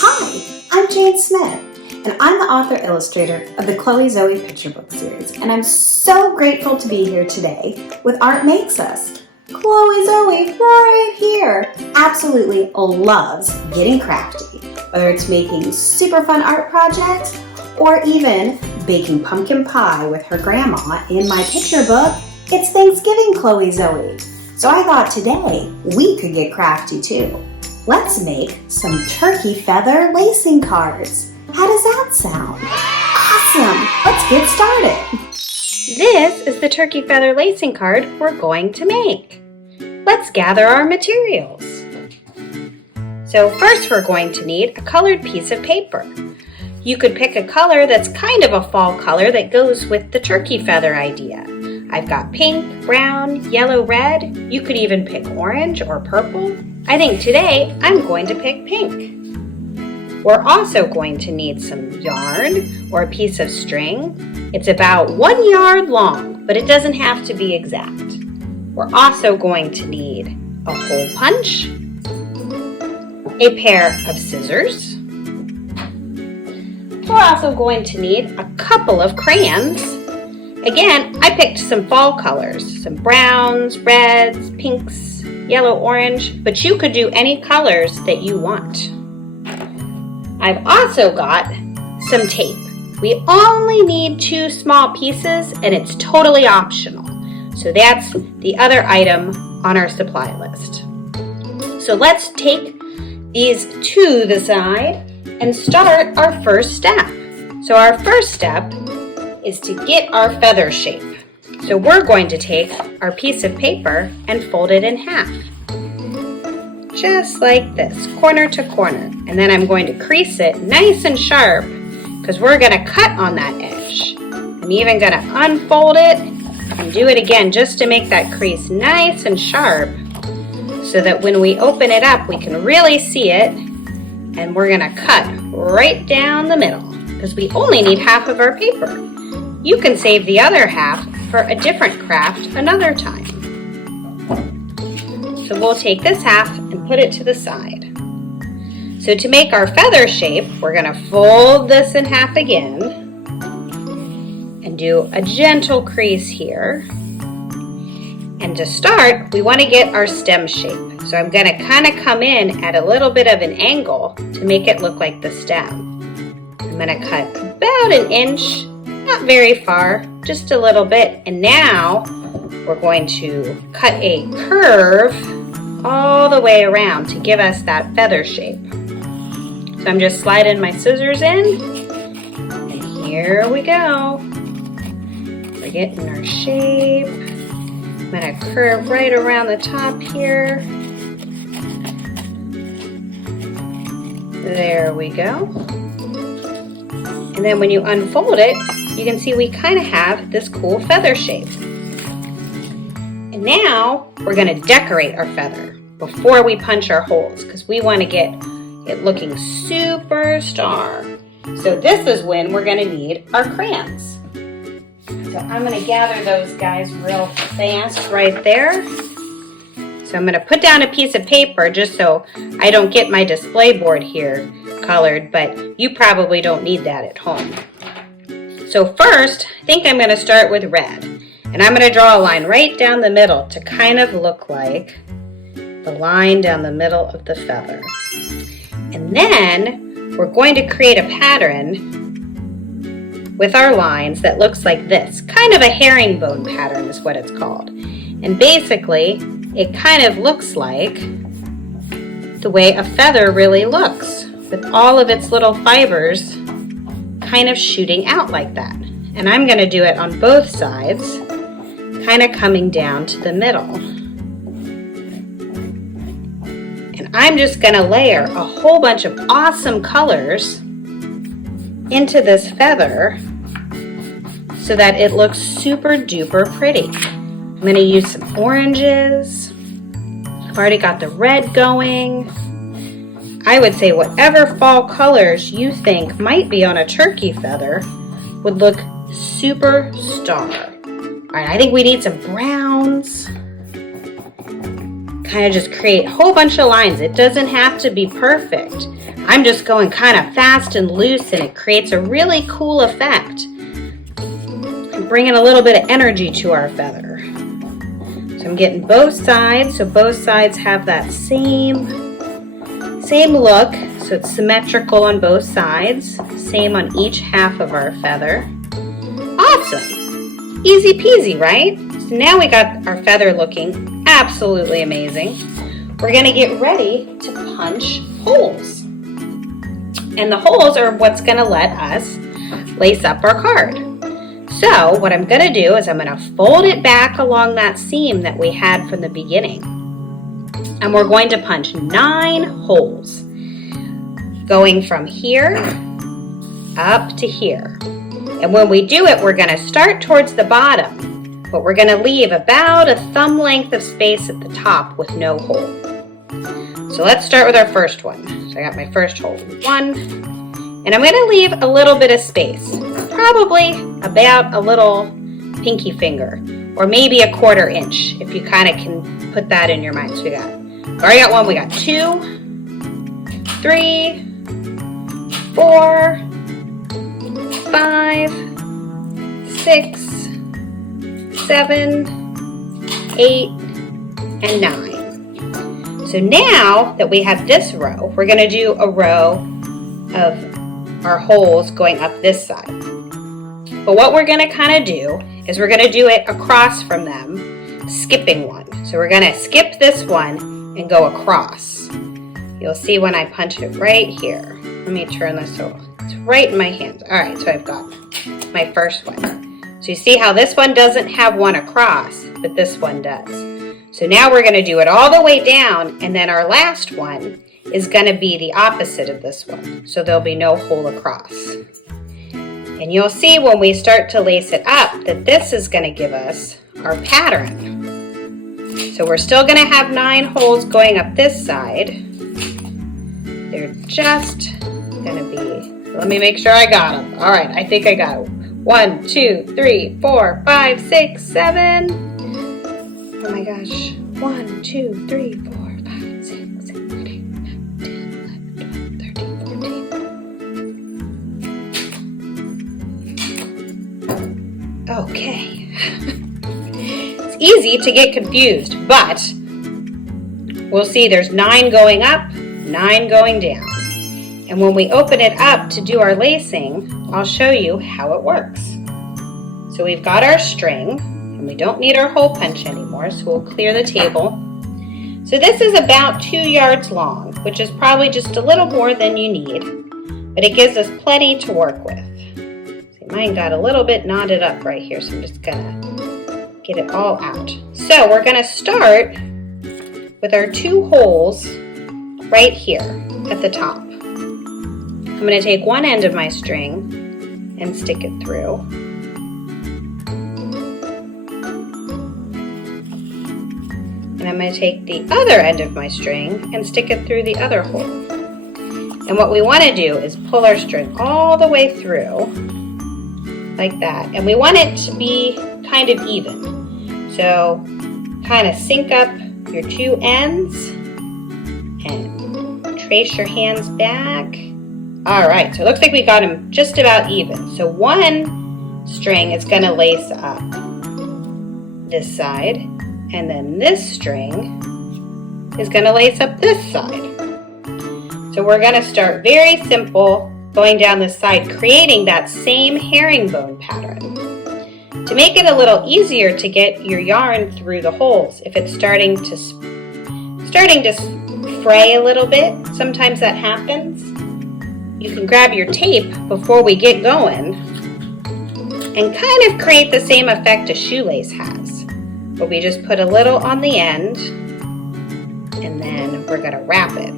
Hi, I'm Jane Smith, and I'm the author-illustrator of the Chloe Zoe picture book series, and I'm so grateful to be here today with Art Makes Us. Chloe Zoe, right here, absolutely loves getting crafty, whether it's making super fun art projects or even baking pumpkin pie with her grandma in my picture book. It's Thanksgiving, Chloe Zoe. So I thought today we could get crafty too. Let's make some turkey feather lacing cards. How does that sound? Awesome! Let's get started. This is the turkey feather lacing card we're going to make. Let's gather our materials. So first we're going to need a colored piece of paper. You could pick a color that's kind of a fall color that goes with the turkey feather idea. I've got pink, brown, yellow, red. You could even pick orange or purple. I think today I'm going to pick pink. We're also going to need some yarn or a piece of string. It's about 1 yard long, but it doesn't have to be exact. We're also going to need a hole punch, a pair of scissors. We're also going to need a couple of crayons. Again, I picked some fall colors, some browns, reds, pinks, yellow, orange, but you could do any colors that you want. I've also got some tape. We only need 2 small pieces and it's totally optional. So that's the other item on our supply list. So let's take these to the side and start our first step. So our first step is to get our feather shape. So we're going to take our piece of paper and fold it in half. Just like this, corner to corner. And then I'm going to crease it nice and sharp because we're going to cut on that edge. I'm even going to unfold it and do it again just to make that crease nice and sharp so that when we open it up we can really see it, and we're going to cut right down the middle because we only need half of our paper. You can save the other half for a different craft another time. So we'll take this half and put it to the side. So to make our feather shape, we're going to fold this in half again and do a gentle crease here. And to start, we want to get our stem shape. So I'm going to kind of come in at a little bit of an angle to make it look like the stem. I'm going to cut about 1 inch, not very far, just a little bit. And now we're going to cut a curve all the way around to give us that feather shape. So I'm just sliding my scissors in, and here we go. We're getting our shape. I'm going to curve right around the top here. There we go. And then when you unfold it, you can see we kind of have this cool feather shape. And now we're going to decorate our feather before we punch our holes because we want to get it looking super star. So this is when we're going to need our crayons. So I'm going to gather those guys real fast right there. So I'm going to put down a piece of paper just so I don't get my display board here colored, but you probably don't need that at home. So first, I think I'm going to start with red. And I'm going to draw a line right down the middle to kind of look like the line down the middle of the feather. And then we're going to create a pattern with our lines that looks like this. Kind of a herringbone pattern is what it's called. And basically, it kind of looks like the way a feather really looks, with all of its little fibers kind of shooting out like that. And I'm going to do it on both sides, kind of coming down to the middle. And I'm just going to layer a whole bunch of awesome colors into this feather so that it looks super duper pretty. I'm going to use some oranges. I've already got the red going. I would say whatever fall colors you think might be on a turkey feather would look super star. All right, I think we need some browns. kind of just create a whole bunch of lines. It doesn't have to be perfect. I'm just going kind of fast and loose, and it creates a really cool effect. I'm bringing a little bit of energy to our feather. So I'm getting both sides, so both sides have that same look. So it's symmetrical on both sides. Same on each half of our feather. Awesome. Easy peasy, right? So now we got our feather looking absolutely amazing. We're going to get ready to punch holes. And the holes are what's going to let us lace up our card. So what I'm going to do is I'm going to fold it back along that seam that we had from the beginning. And we're going to punch 9 holes, going from here up to here. And when we do it, we're going to start towards the bottom, but we're going to leave about a thumb length of space at the top with no hole. So let's start with our first one. So I got my first hole, 1, and I'm going to leave a little bit of space, probably about a little pinky finger, or maybe a 1/4 inch, if you kind of can put that in your mind. So we already got 1, we got 2, 3, 4, 5, 6, 7, 8, and 9. So now that we have this row, we're going to do a row of our holes going up this side. But what we're going to kind of do is we're going to do it across from them, skipping one. So we're going to skip this one and go across. You'll see when I punch it right here. Let me turn this over. It's right in my hands. All right, so I've got my first one. So you see how this one doesn't have one across, but this one does. So now we're going to do it all the way down, and then our last one is going to be the opposite of this one. So there'll be no hole across. And you'll see when we start to lace it up that this is going to give us our pattern. So we're still going to have 9 holes going up this side. They're just going to be, let me make sure I got them. All right, I think I got 1, 2, 3, 4, 5, 6, 7. Oh my gosh. 1, 2, 3, 4, 5, 6, 7, 8, 9, 10, 11, 12, 13, 14. Okay. It's easy to get confused, but we'll see there's 9 going up, 9 going down. And when we open it up to do our lacing, I'll show you how it works. So we've got our string, and we don't need our hole punch anymore, so we'll clear the table. So this is about 2 yards long, which is probably just a little more than you need, but it gives us plenty to work with. See, mine got a little bit knotted up right here, so I'm just gonna get it all out. So we're gonna start with our 2 holes right here at the top. I'm gonna take one end of my string and stick it through. And I'm going to take the other end of my string and stick it through the other hole. And what we want to do is pull our string all the way through, like that. And we want it to be kind of even. So kind of sync up your 2 ends and trace your hands back. All right, so it looks like we got them just about even. So one string is going to lace up this side. And then this string is going to lace up this side. So we're going to start very simple, going down this side, creating that same herringbone pattern. To make it a little easier to get your yarn through the holes, if it's starting to fray a little bit, sometimes that happens, you can grab your tape before we get going and kind of create the same effect a shoelace has. But we just put a little on the end, and then we're going to wrap it.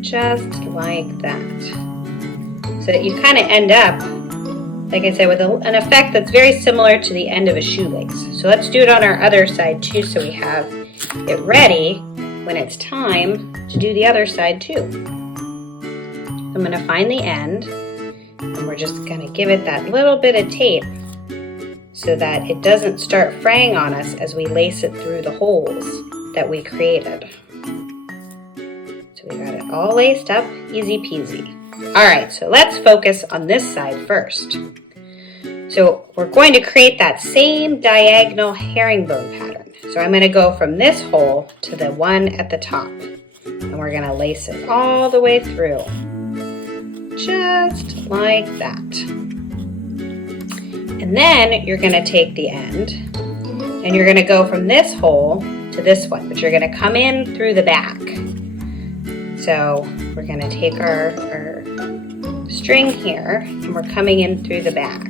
Just like that. So that you kind of end up, like I said, with an effect that's very similar to the end of a shoelace. So let's do it on our other side too, so we have it ready when it's time to do the other side too. I'm going to find the end, and we're just going to give it that little bit of tape so that it doesn't start fraying on us as we lace it through the holes that we created. So we got it all laced up, easy peasy. All right, so let's focus on this side first. So we're going to create that same diagonal herringbone pattern. So I'm going to go from this hole to the one at the top. And we're going to lace it all the way through. Just like that. And then you're going to take the end and you're going to go from this hole to this one, but you're going to come in through the back. So we're going to take our string here and we're coming in through the back.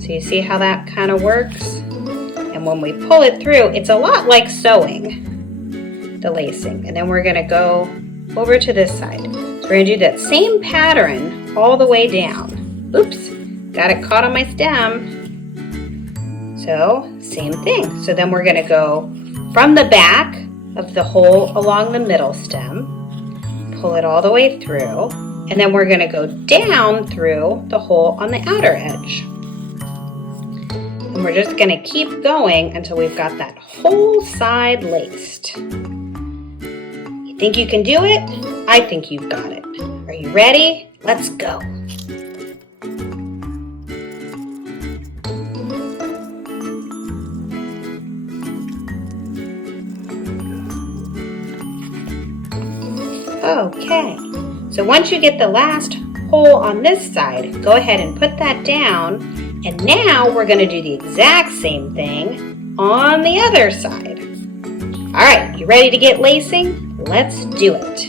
So you see how that kind of works? And when we pull it through, it's a lot like sewing, the lacing. And then we're going to go over to this side. So we're going to do that same pattern all the way down. Oops, got it caught on my stem. So same thing. So then we're going to go from the back of the hole along the middle stem, pull it all the way through, and then we're going to go down through the hole on the outer edge. And we're just going to keep going until we've got that whole side laced. You think you can do it? I think you've got it. Are you ready? Let's go. Okay, so once you get the last hole on this side, go ahead and put that down. And now we're going to do the exact same thing on the other side. All right, you ready to get lacing? Let's do it.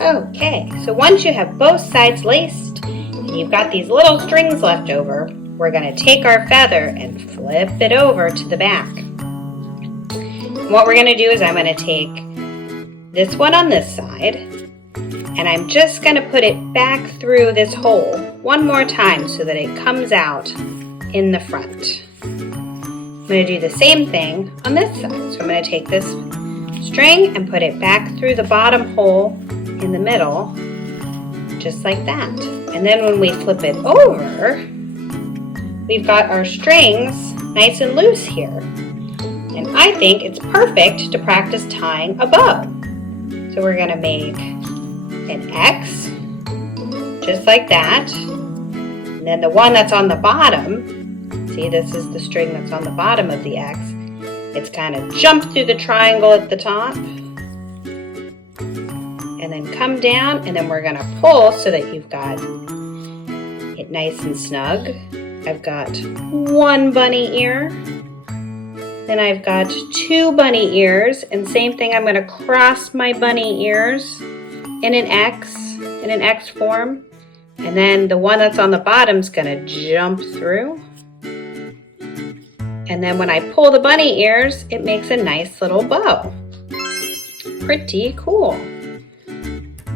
Okay, so once you have both sides laced and you've got these little strings left over, we're going to take our feather and flip it over to the back. What we're going to do is I'm going to take this one on this side and I'm just going to put it back through this hole one more time so that it comes out in the front. I'm going to do the same thing on this side. So I'm going to take this string and put it back through the bottom hole in the middle, just like that. And then when we flip it over, we've got our strings nice and loose here. And I think it's perfect to practice tying a bow. So we're going to make an X, just like that. And then the one that's on the bottom, see, this is the string that's on the bottom of the X. It's kind of jumped through the triangle at the top. And then come down, and then we're going to pull so that you've got it nice and snug. I've got one bunny ear. Then I've got two bunny ears, and same thing, I'm going to cross my bunny ears in an X form, and then the one that's on the bottom is going to jump through, and then when I pull the bunny ears, it makes a nice little bow. Pretty cool.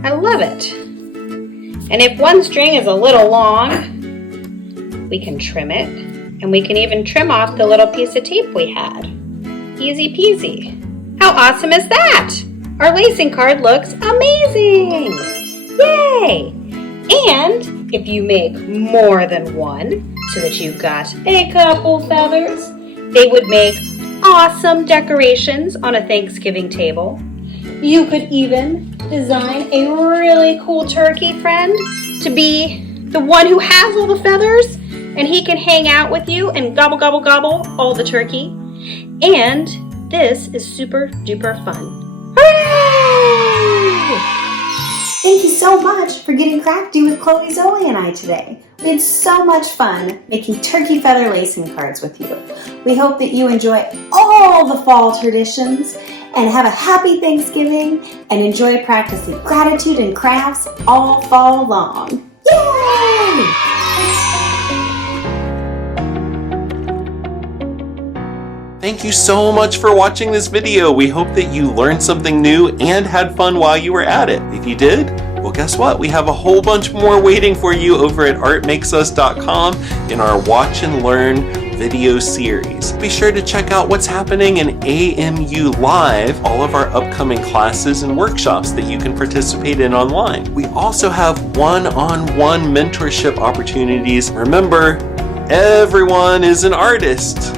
I love it. And if one string is a little long, we can trim it. And we can even trim off the little piece of tape we had. Easy peasy. How awesome is that? Our lacing card looks amazing! Yay! And if you make more than one, so that you've got a couple feathers, they would make awesome decorations on a Thanksgiving table. You could even design a really cool turkey friend to be the one who has all the feathers, and he can hang out with you and gobble, gobble, gobble all the turkey. And this is super duper fun. Hooray! Thank you so much for getting crafty with Chloe, Zoe, and I today. We had so much fun making turkey feather lacing cards with you. We hope that you enjoy all the fall traditions and have a happy Thanksgiving and enjoy practicing gratitude and crafts all fall long. Yay! Thank you so much for watching this video. We hope that you learned something new and had fun while you were at it. If you did, well, guess what? We have a whole bunch more waiting for you over at artmakesus.com in our Watch and Learn video series. Be sure to check out what's happening in AMU Live, all of our upcoming classes and workshops that you can participate in online. We also have one-on-one mentorship opportunities. Remember, everyone is an artist.